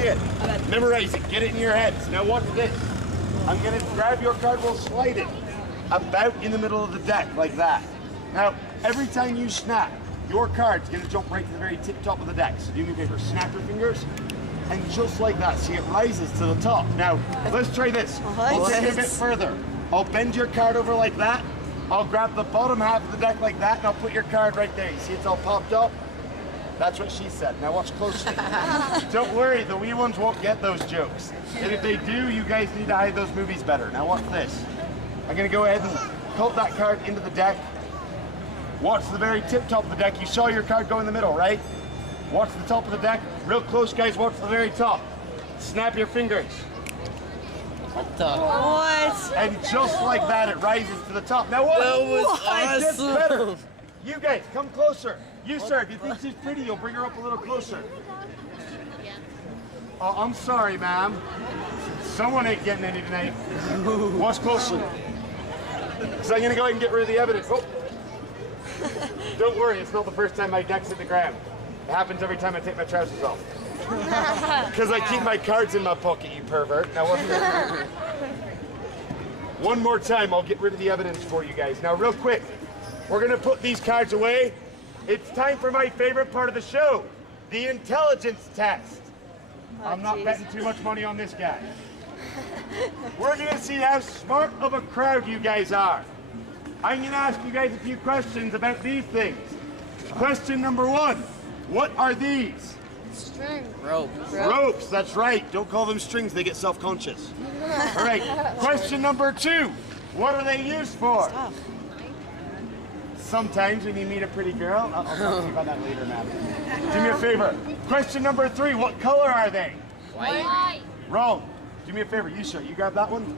see it. Memorize it. Get it in your heads. Now watch this. I'm going to grab your card. We'll slide it about in the middle of the deck like that. Now, every time you snap, your card's going to jump right to the very tip top of the deck. So do me a favor. Snap your fingers. And just like that, see it rises to the top. Now, let's try this. I'll take it a bit further. I'll bend your card over like that. I'll grab the bottom half of the deck like that, and I'll put your card right there. You see it's all popped up? That's what she said. Now watch closely. Don't worry, the wee ones won't get those jokes. And if they do, you guys need to hide those movies better. Now watch this. I'm gonna go ahead and put that card into the deck. Watch the very tip top of the deck. You saw your card go in the middle, right? Watch the top of the deck. Real close, guys. Watch the very top. Snap your fingers. What? And just like that, it rises to the top. Now what? That was It gets better. awesome. You guys, come closer. You, sir, if you think she's pretty, you'll bring her up a little closer. Oh, I'm sorry, ma'am. Someone ain't getting any tonight. Watch closely. So I'm gonna go ahead and get rid of the evidence. Oh. Don't worry, it's not the first time my deck's hit the ground. It happens every time I take my trousers off. Because I keep my cards in my pocket, you pervert. Now, one more time, I'll get rid of the evidence for you guys. Now, real quick, we're going to put these cards away. It's time for my favorite part of the show, the intelligence test. I'm not betting too much money on this guy. We're going to see how smart of a crowd you guys are. I'm going to ask you guys a few questions about these things. Question number 1, what are these? String. Ropes, that's right. Don't call them strings, they get self-conscious. All right, question number 2. What are they used for? Stop. Sometimes when you meet a pretty girl. I'll talk to you about that later, ma'am. Do me a favor. Question number 3. What color are they? White. Wrong. Do me a favor. You, sir. You grab that one.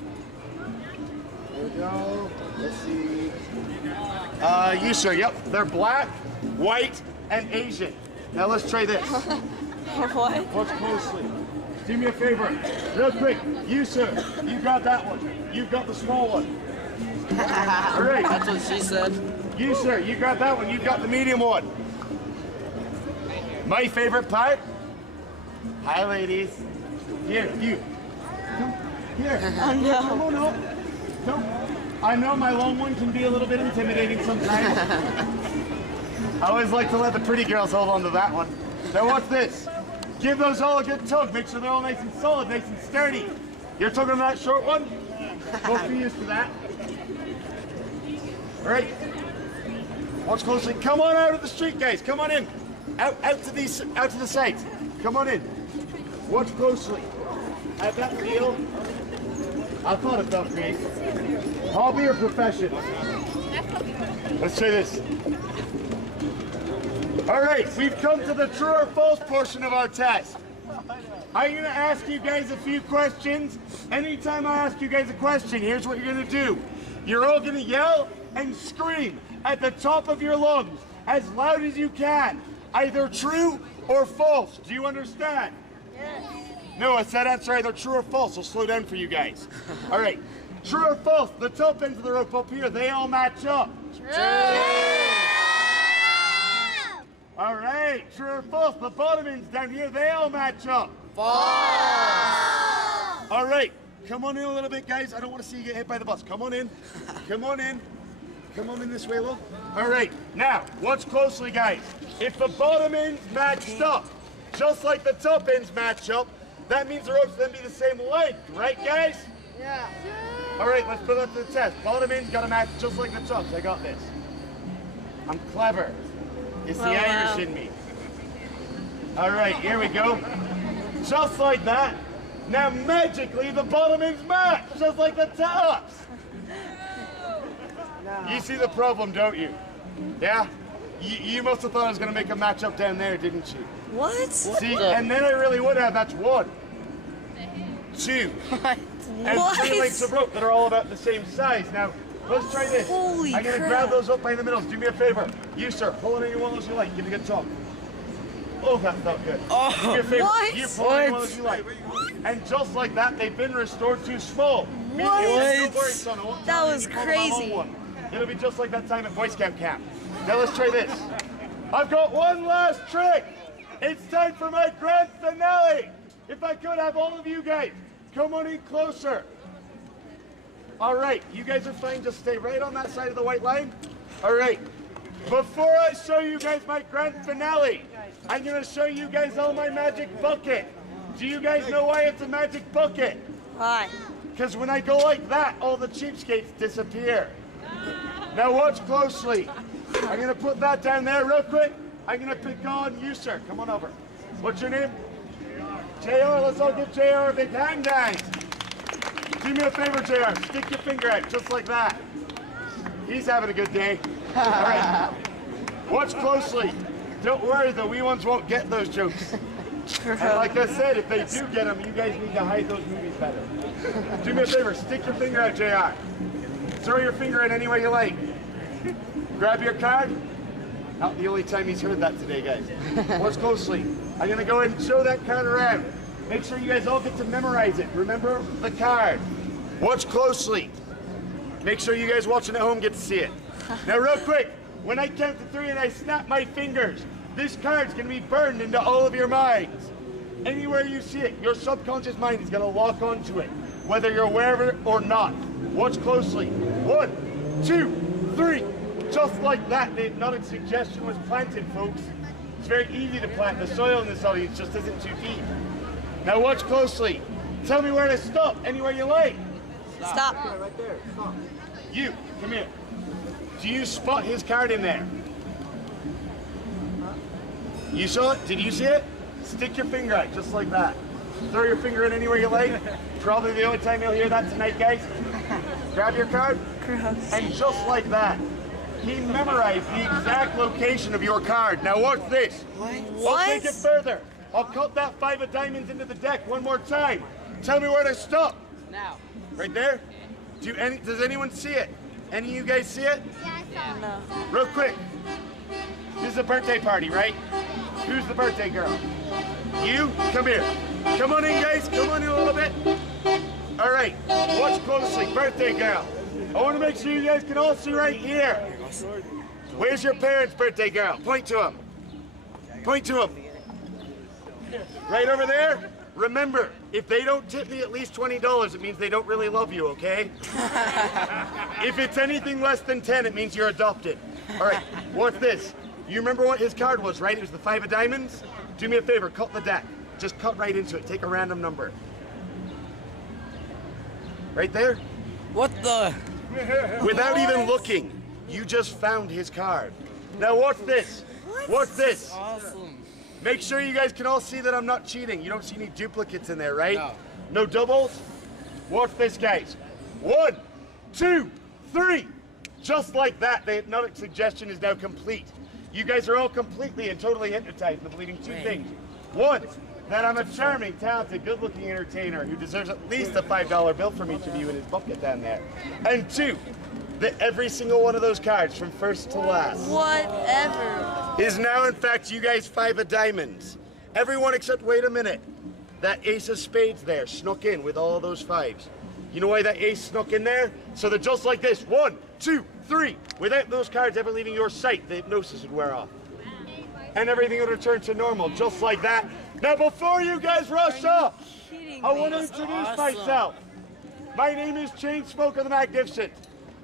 There we go. Let's see. You, sir. Yep. They're black, white, and Asian. Now let's try this. What? Watch closely. Do me a favor. Real quick. You, sir. You got that one. You've got the small one. All right. That's what she said. You, sir, you got that one. You've got the medium one. My favorite part. Hi, ladies. Here, you. Come here. Oh, no. Come on up. Come. I know my long one can be a little bit intimidating sometimes. I always like to let the pretty girls hold on to that one. Now watch this. Give those all a good tug. Make sure they're all nice and solid, nice and sturdy. You're tugging on that short one? Both be used to that. All right. Watch closely. Come on out of the street, guys. Come on in. Out to the sides. Come on in. Watch closely. At that feel. I thought it felt great. Hobby or profession? Let's try this. All right, we've come to the true or false portion of our test. I'm going to ask you guys a few questions. Anytime I ask you guys a question, here's what you're going to do. You're all going to yell and scream at the top of your lungs as loud as you can, either true or false. Do you understand? Yes. No, I said answer either true or false. I'll slow down for you guys. All right, true or false? The top ends of the rope up here, they all match up. True. All right, true or false? The bottom ends down here, they all match up. False. All right, come on in a little bit, guys. I don't want to see you get hit by the bus. Come on in. Come on in. Come on in this way, Will. All right, now, watch closely, guys. If the bottom ends matched up, just like the top ends match up, that means the ropes then be the same length, right, guys? Yeah. All right, let's put that to the test. Bottom ends gotta match just like the tops. I got this. I'm clever. It's the Irish in me. All right, here we go. Just like that. Now, magically, the bottom ends match, just like the tops. You see the problem, don't you? Yeah? You must have thought I was going to make a match up down there, didn't you? What? See, and then I really would have. That's 1, 2, and 3 lengths of rope that are all about the same size. Now, let's try this. Holy I'm going to grab those up by the middle. Do me a favor. You, sir, pull on any one of those you like. Give me a good tug. Oh, that felt good. Oh, do me a favor. what? You pull on any one of those you like. And just like that, they've been restored to small. What? Don't worry, son. I won't That tell you was you pulled on my long crazy. one. It'll be just like that time at Boy Scout camp. Now let's try this. I've got one last trick. It's time for my grand finale. if I could have all of you guys come on in closer. All right, you guys are fine. Just stay right on that side of the white line. All right. Before I show you guys my grand finale, I'm going to show you guys all my magic bucket. Do you guys know why it's a magic bucket? Why? Because when I go like that, all the cheapskates disappear. Now watch closely. I'm going to put that down there real quick. I'm going to pick on you, sir. Come on over. What's your name? JR. Let's all give JR a big hand, guys. Do me a favor, JR. Stick your finger out just like that. He's having a good day. All right. Watch closely. Don't worry, the wee ones won't get those jokes. And like I said, if they do get them, you guys need to hide those movies better. Do me a favor, stick your finger out, JR. Throw your finger in any way you like. Grab your card. Not the only time he's heard that today, guys. Watch closely. I'm gonna go ahead and show that card around. Make sure you guys all get to memorize it. Remember the card. Watch closely. Make sure you guys watching at home get to see it. Now real quick, when I count to 3 and I snap my fingers, this card's gonna be burned into all of your minds. Anywhere you see it, your subconscious mind is gonna lock onto it, whether you're aware of it or not. Watch closely. 1, 2, 3. Just like that, the hypnotic suggestion was planted, folks. It's very easy to plant. The soil in this audience just isn't too deep. Now watch closely. Tell me where to stop, anywhere you like. Stop. Right there, stop. You, come here. Do you spot his card in there? You saw it? Did you see it? Stick your finger out, just like that. Throw your finger in anywhere you like. Probably the only time you'll hear that tonight, guys. Grab your card. Gross. And just like that, he memorized the exact location of your card. Now watch this. I'll take it further. I'll cut that 5 of diamonds into the deck one more time. Tell me where to stop. Now. Right there? Does anyone see it? Any of you guys see it? No. Real quick. This is a birthday party, right? Who's the birthday girl? You? Come here. Come on in, guys. Come on in a little bit. All right. Watch closely. Birthday girl. I want to make sure you guys can all see right here. Where's your parents' birthday girl? Point to them. Point to them. Right over there? Remember, if they don't tip me at least $20, it means they don't really love you, okay? If it's anything less than 10, it means you're adopted. All right, what's this? You remember what his card was, right? It was the 5 of diamonds? Do me a favor, cut the deck. Just cut right into it. Take a random number. Right there? What the? Without even looking, you just found his card. Now watch this. Watch this. Awesome. Make sure you guys can all see that I'm not cheating. You don't see any duplicates in there, right? No. No doubles? Watch this, guys. 1, 2, 3. Just like that, the hypnotic suggestion is now complete. You guys are all completely and totally hypnotized and believing 2 things. 1, that I'm a charming, talented, good-looking entertainer who deserves at least a $5 bill from each of you in his bucket down there. And 2, that every single one of those cards, from first to last, Whatever. is now, in fact, you guys 5 of diamonds. Everyone except, wait a minute, that ace of spades there snuck in with all those 5s. You know why that ace snuck in there? So they're just like this. 1, 2, 3. Without those cards ever leaving your sight, the hypnosis would wear off. And everything would return to normal, just like that. Now, before you guys rush off, Kidding I me. want to introduce awesome. myself. My name is Chainsmoker the Magnificent.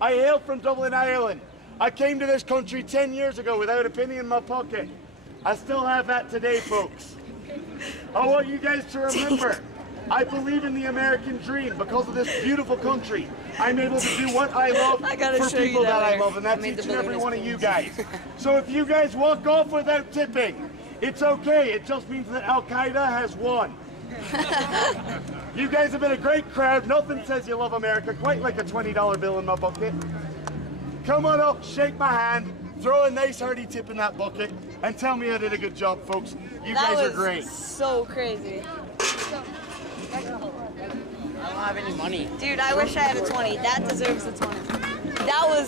I hail from Dublin, Ireland. I came to this country 10 years ago without a penny in my pocket. I still have that today, folks. I want you guys to remember, I believe in the American dream. Because of this beautiful country, I'm able to do what I love I gotta for show you people that that I later. love, and that's I made each the and every balloon one of you guys. So if you guys walk off without tipping, it's okay. It just means that Al-Qaeda has won. You guys have been a great crowd. Nothing says you love America quite like a $20 bill in my bucket. Come on up, shake my hand, throw a nice hearty tip in that bucket, and tell me I did a good job, folks. You That guys was are great. so crazy. I don't have any money. Dude, I wish I had a 20. That deserves a 20. That was